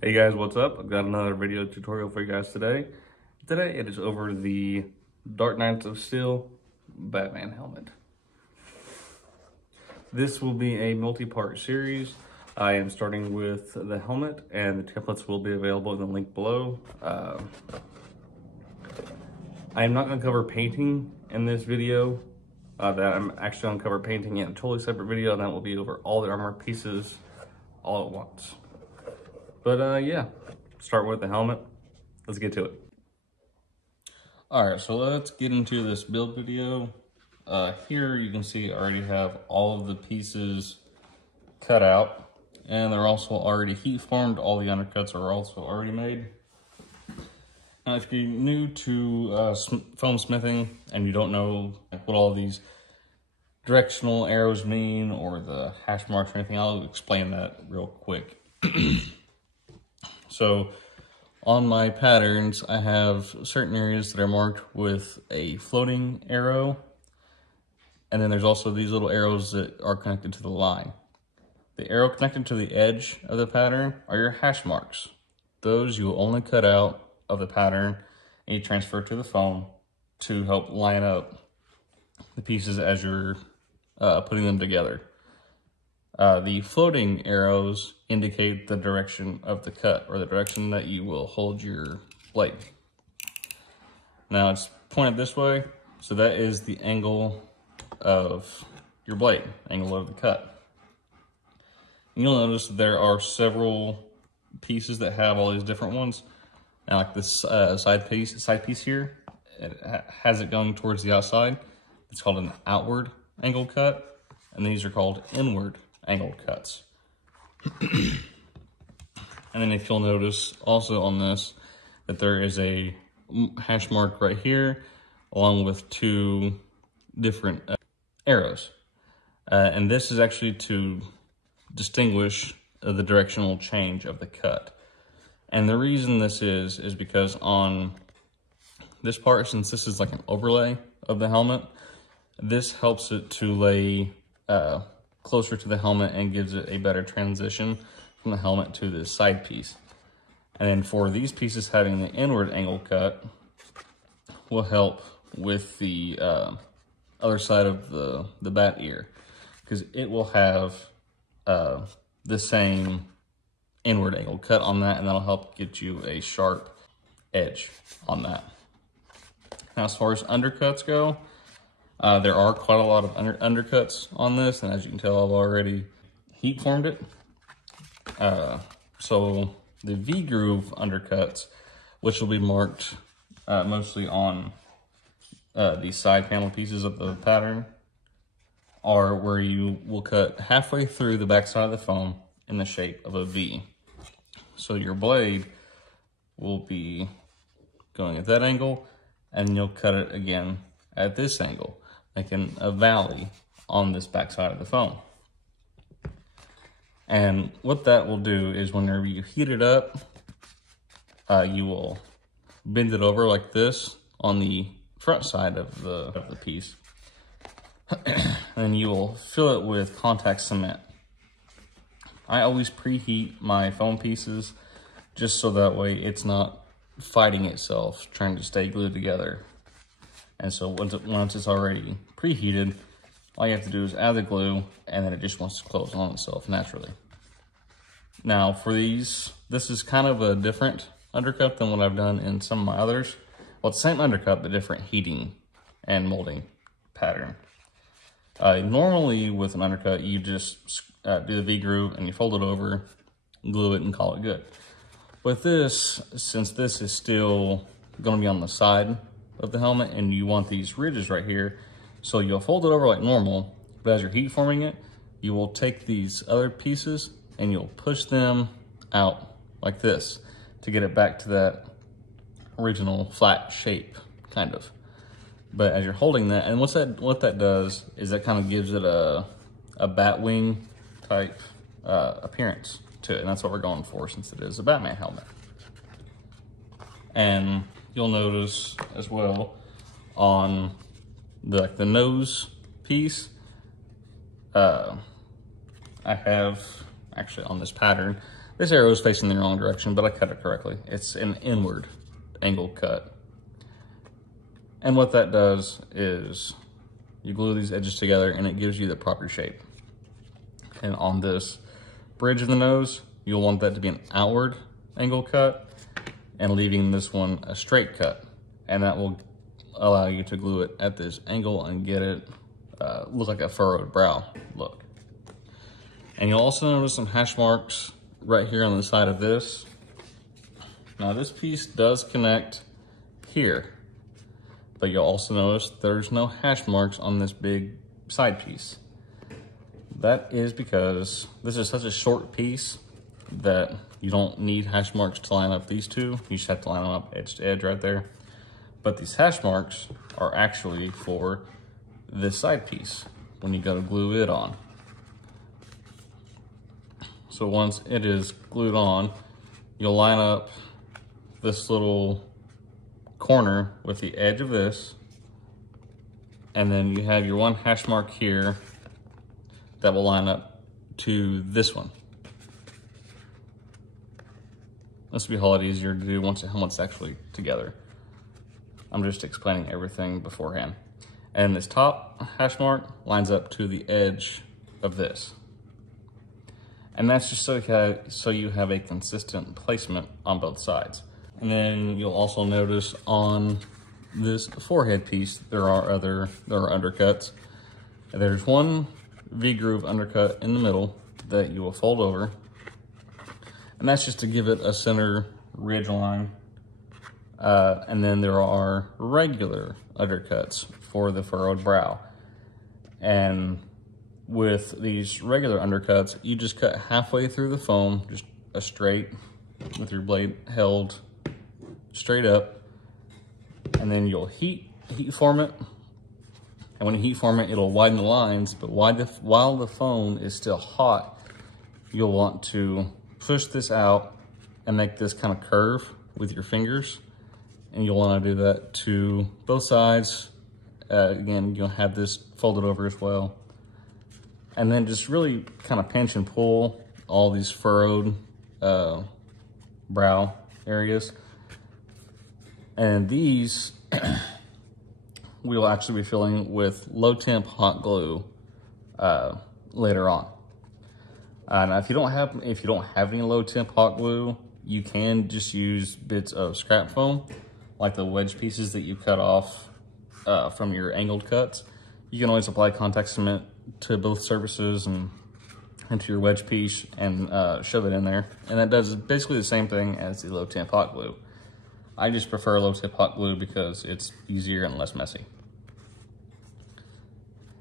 Hey guys, what's up? I've got another video tutorial for you guys today. Today it is over the Dark Knights of Steel Batman helmet. This will be a multi-part series. I am starting with the helmet and the templates will be available in the link below. I am not going to cover painting in this video. That I'm actually going to cover painting in a totally separate video, and that will be over all the armor pieces all at once. But yeah, start with the helmet. Let's get to it. Alright, so let's get into this build video. Here you can see I already have all of the pieces cut out, and they're also already heat formed. All the undercuts are also already made. Now, if you're new to foam smithing and you don't know what all these directional arrows mean or the hash marks or anything, I'll explain that real quick. So on my patterns, I have certain areas that are marked with a floating arrow, and then there's also these little arrows that are connected to the line. The arrow connected to the edge of the pattern are your hash marks. Those you will only cut out of the pattern and you transfer to the foam to help line up the pieces as you're putting them together. The floating arrows indicate the direction of the cut, or the direction that you will hold your blade. Now it's pointed this way, so that is the angle of your blade, angle of the cut. And you'll notice there are several pieces that have all these different ones. Now, like this side piece here, it has it going towards the outside. It's called an outward angle cut, and these are called inward angled cuts. And then if you'll notice also on this that there is a hash mark right here along with two different arrows. And this is actually to distinguish the directional change of the cut. And the reason this is because on this part, since this is like an overlay of the helmet, this helps it to lay closer to the helmet and gives it a better transition from the helmet to the side piece. And then for these pieces, having the inward angle cut will help with the other side of the bat ear, because it will have the same inward angle cut on that, and that'll help get you a sharp edge on that. Now, as far as undercuts go, there are quite a lot of undercuts on this, and as you can tell, I've already heat formed it. So the V-groove undercuts, which will be marked mostly on the side panel pieces of the pattern, are where you will cut halfway through the back side of the foam in the shape of a V. So your blade will be going at that angle, and you'll cut it again at this angle, making a valley on this back side of the foam. And what that will do is whenever you heat it up, you will bend it over like this on the front side of the piece. And you will fill it with contact cement. I always preheat my foam pieces just so that way it's not fighting itself, trying to stay glued together. And so once it's already preheated, all you have to do is add the glue, and then it just wants to close on itself naturally. Now for these, this is kind of a different undercut than what I've done in some of my others. Well, it's the same undercut, but different heating and molding pattern. Normally with an undercut, you just do the V-groove and you fold it over, glue it, and call it good. With this, since this is still going to be on the side of the helmet and you want these ridges right here, so you'll fold it over like normal, but as you're heat forming it, you will take these other pieces and you'll push them out like this to get it back to that original flat shape, kind of. But as you're holding that, and what that does is that kind of gives it a bat wing type appearance to it, and that's what we're going for since it is a Batman helmet. And you'll notice as well on the nose piece, I have actually on this pattern This arrow is facing the wrong direction, but I cut it correctly. It's an inward angle cut. And what that does is you glue these edges together and it gives you the proper shape. And on this bridge of the nose, you'll want that to be an outward angle cut and leaving this one a straight cut. And that will allow you to glue it at this angle and get it look like a furrowed brow look. And you'll also notice some hash marks right here on the side of this. Now this piece does connect here, but you'll also notice there's no hash marks on this big side piece. That is because this is such a short piece that you don't need hash marks to line up these two. You just have to line them up edge to edge right there. But these hash marks are actually for this side piece when you go to glue it on. So once it is glued on, you'll line up this little corner with the edge of this, and then you have your one hash mark here that will line up to this one. This will be a whole lot easier to do once it's actually together. I'm just explaining everything beforehand. And this top hash mark lines up to the edge of this. And that's just so you have a consistent placement on both sides. And then you'll also notice on this forehead piece, there are undercuts. There's one V-groove undercut in the middle that you will fold over. And that's just to give it a center ridge line. And then there are regular undercuts for the furrowed brow. And with these regular undercuts, you just cut halfway through the foam, just a straight, with your blade held straight up, and then you'll heat form it. And when you heat form it, it'll widen the lines, but while the foam is still hot, you'll want to push this out and make this kind of curve with your fingers. And you'll want to do that to both sides. Again, you'll have this folded over as well. And then just really kind of pinch and pull all these furrowed brow areas. And these we'll actually be filling with low temp hot glue later on. Now if you don't have any low temp hot glue, you can just use bits of scrap foam, like the wedge pieces that you cut off from your angled cuts. You can always apply contact cement to both surfaces and into your wedge piece and shove it in there. And that does basically the same thing as the low temp hot glue. I just prefer low temp hot glue because it's easier and less messy.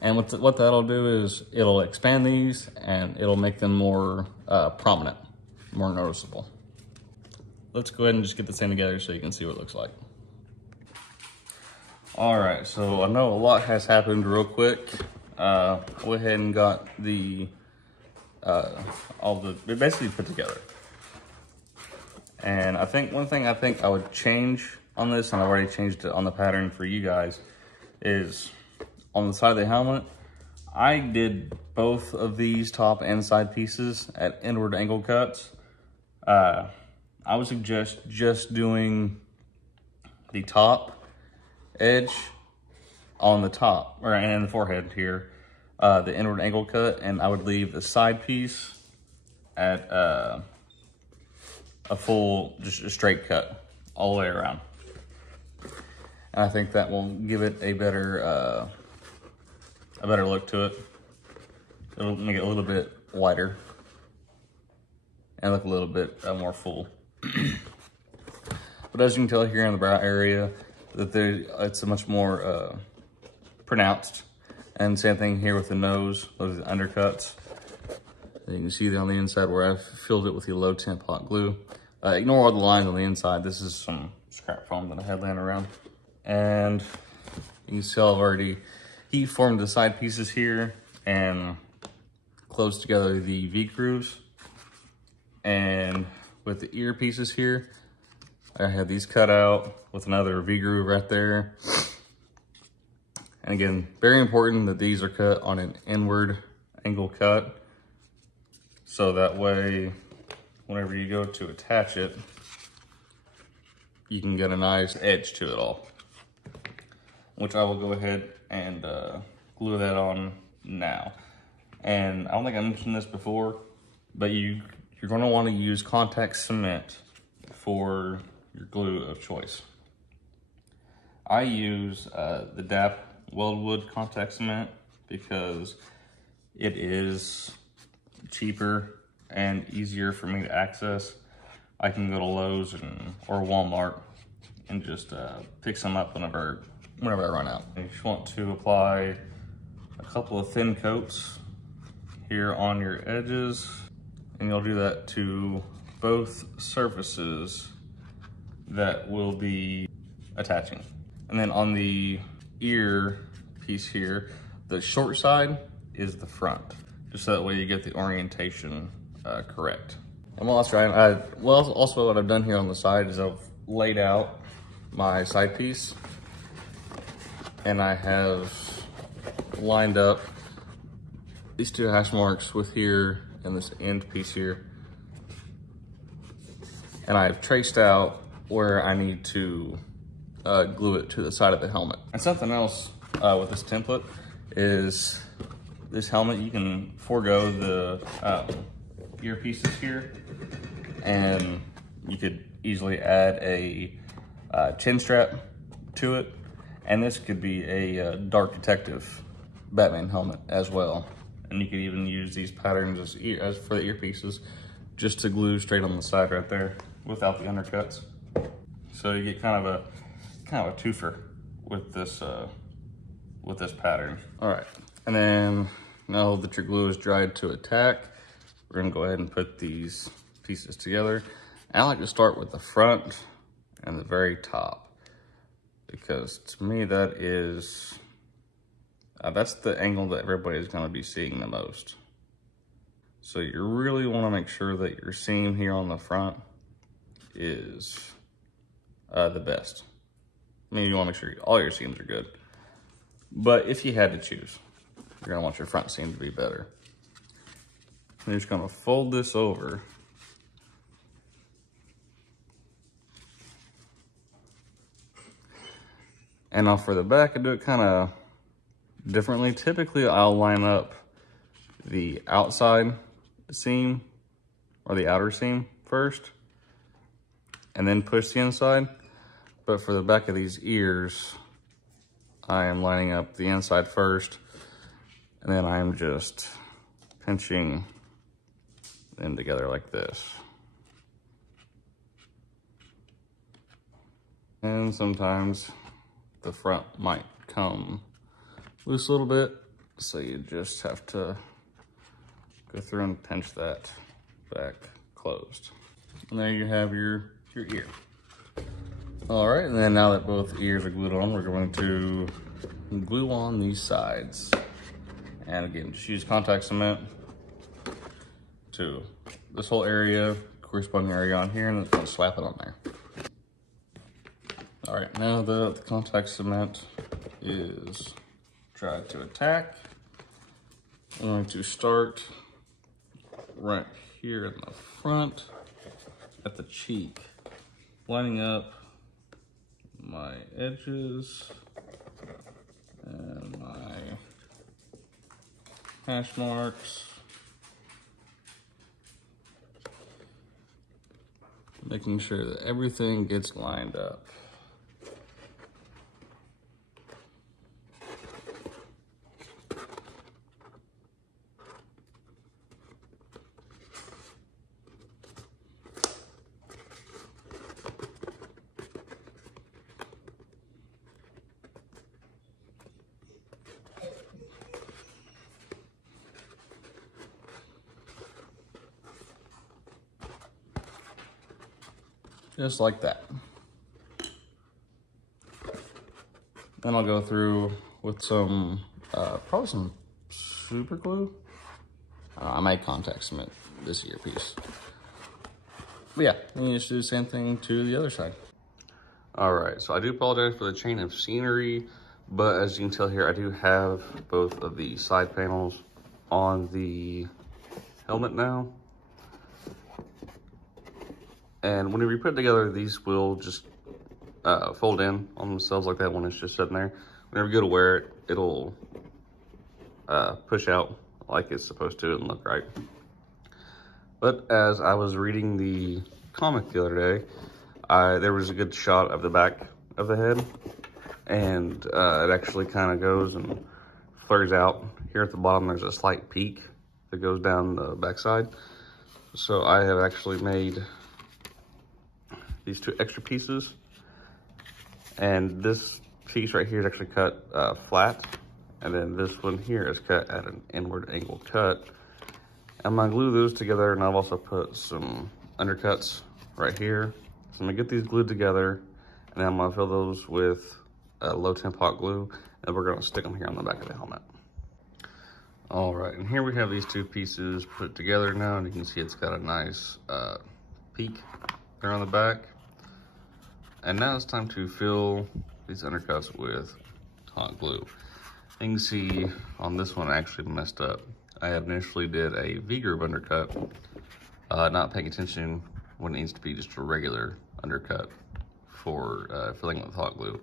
And what that'll do is it'll expand these and it'll make them more prominent, more noticeable. Let's go ahead and just get this thing together so you can see what it looks like. All right, so I know a lot has happened real quick. Went ahead and got the basically put together. And I think one thing I would change on this, and I've already changed it on the pattern for you guys, is on the side of the helmet, I did both of these top and side pieces at inward angle cuts. I would suggest just doing the top edge on the top, or in the forehead here, the inward angle cut, and I would leave the side piece at a full, just a straight cut all the way around. And I think that will give it a better look to it. It'll make it a little bit wider and look a little bit more full. But as you can tell here in the brow area, that it's a much more pronounced. And same thing here with the nose, those are the undercuts. And you can see there on the inside where I filled it with the low temp hot glue. Ignore all the lines on the inside. This is some scrap foam that I had laying around. And you can see I've already heat formed the side pieces here and closed together the V-grooves. And with the ear pieces here, I had these cut out with another V-groove right there. And again, very important that these are cut on an inward angle cut. So that way, whenever you go to attach it, you can get a nice edge to it all. Which I will go ahead and glue that on now. And I don't think I mentioned this before, but you're going to want to use contact cement for your glue of choice. I use the DAP Weldwood contact cement because it is cheaper and easier for me to access. I can go to Lowe's or Walmart and just pick some up whenever I run out. You just want to apply a couple of thin coats here on your edges, and you'll do that to both surfaces that will be attaching. And then on the ear piece here, the short side is the front, just so that way you get the orientation correct. And while I was trying, also what I've done here on the side is I've laid out my side piece, and I have lined up these two hash marks with here and this end piece here. And I've traced out where I need to glue it to the side of the helmet. And something else with this template is this helmet, you can forego the earpieces here, and you could easily add a chin strap to it. And this could be a Dark Detective Batman helmet as well. And you could even use these patterns as for the earpieces, just to glue straight on the side right there without the undercuts. So you get kind of a twofer with this pattern. All right, and then now that your glue is dried to attack, we're gonna go ahead and put these pieces together. I like to start with the front and the very top, because to me that is, that's the angle that everybody is gonna be seeing the most. So you really wanna make sure that your seam here on the front is the best. I mean, you wanna make sure all your seams are good. But if you had to choose, you're gonna want your front seam to be better. You're just gonna fold this over. And now for the back, I do it kind of differently. Typically, I'll line up the outside seam or the outer seam first, and then push the inside. But for the back of these ears, I am lining up the inside first, and then I'm just pinching them together like this. And sometimes the front might come loose a little bit, so you just have to go through and pinch that back closed. And there you have your ear. All right, and then now that both ears are glued on, we're going to glue on these sides. And again, just use contact cement to this whole area, corresponding area on here, and then going to slap it on there. All right, now the contact cement is dried to attack. I'm going to start right here in the front at the cheek, lining up my edges and my hash marks, making sure that everything gets lined up. Just like that. Then I'll go through with some, probably some super glue. I made contact cement this earpiece. But yeah, then you just do the same thing to the other side. All right, so I do apologize for the chain of scenery, but as you can tell here, I do have both of the side panels on the helmet now. And whenever you put it together, these will just fold in on themselves like that when it's just sitting there. Whenever you go to wear it, it'll push out like it's supposed to and look right. But as I was reading the comic the other day, there was a good shot of the back of the head, and it actually kind of goes and flares out. Here at the bottom, there's a slight peak that goes down the backside. So I have actually made these 2 extra pieces, and this piece right here is actually cut flat, and then this one here is cut at an inward angle cut. I'm gonna glue those together, and I've also put some undercuts right here. So I'm gonna get these glued together, and then I'm gonna fill those with low temp hot glue, and we're gonna stick them here on the back of the helmet. All right, and here we have these 2 pieces put together now, and you can see it's got a nice peak there on the back. And now it's time to fill these undercuts with hot glue. You can see on this one I actually messed up. I initially did a V-groove undercut, not paying attention when it needs to be just a regular undercut for filling it with hot glue.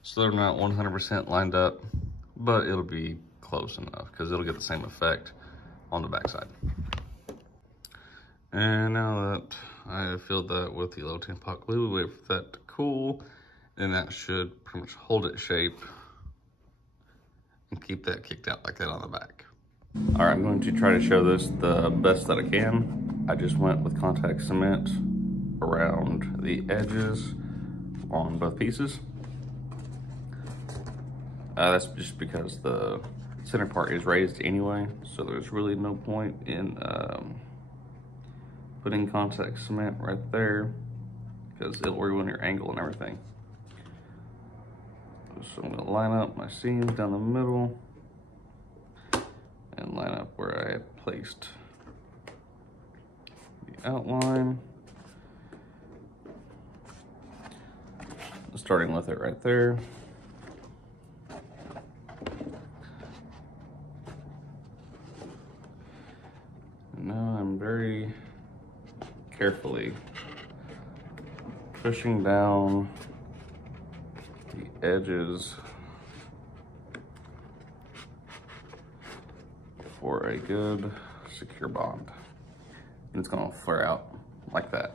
So they're not 100% lined up, but it'll be close enough because it'll get the same effect on the backside. And now that I have filled that with the low temp hot glue, we wait for that to cool, and that should pretty much hold its shape and keep that kicked out like that on the back. All right, I'm going to try to show this the best that I can. I just went with contact cement around the edges on both pieces. That's just because the center part is raised anyway, so there's really no point in putting contact cement right there because it'll ruin your angle and everything. So I'm gonna line up my seams down the middle and line up where I had placed the outline. Starting with it right there. And now I'm very carefully pushing down the edges for a good secure bond. And it's gonna flare out like that.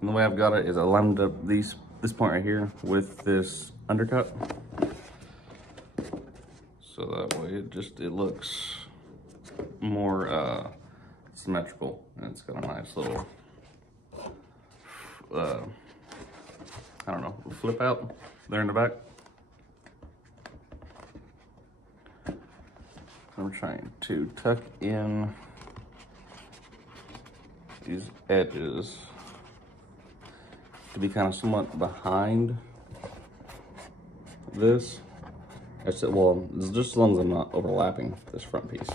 And the way I've got it is I lined up this point right here with this undercut. So that way it looks more symmetrical, and it's got a nice little I don't know, flip out there in the back. I'm trying to tuck in these edges to be kind of somewhat behind this. Well, just as long as I'm not overlapping this front piece.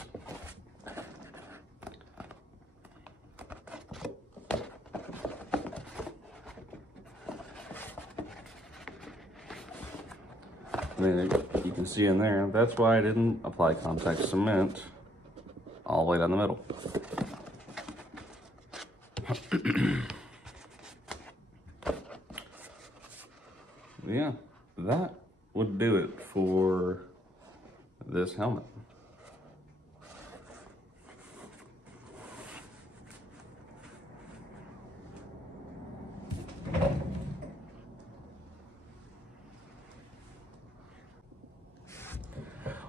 And then you can see in there, that's why I didn't apply contact cement all the way down the middle. Yeah, that would do it for this helmet.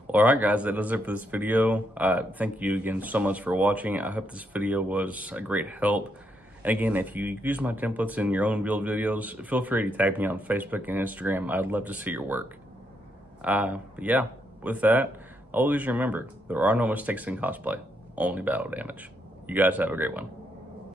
Alright guys, that does it for this video. Thank you again so much for watching. I hope this video was a great help. And again, if you use my templates in your own build videos, feel free to tag me on Facebook and Instagram. I'd love to see your work. But yeah, with that, always remember, there are no mistakes in cosplay, only battle damage. You guys have a great one.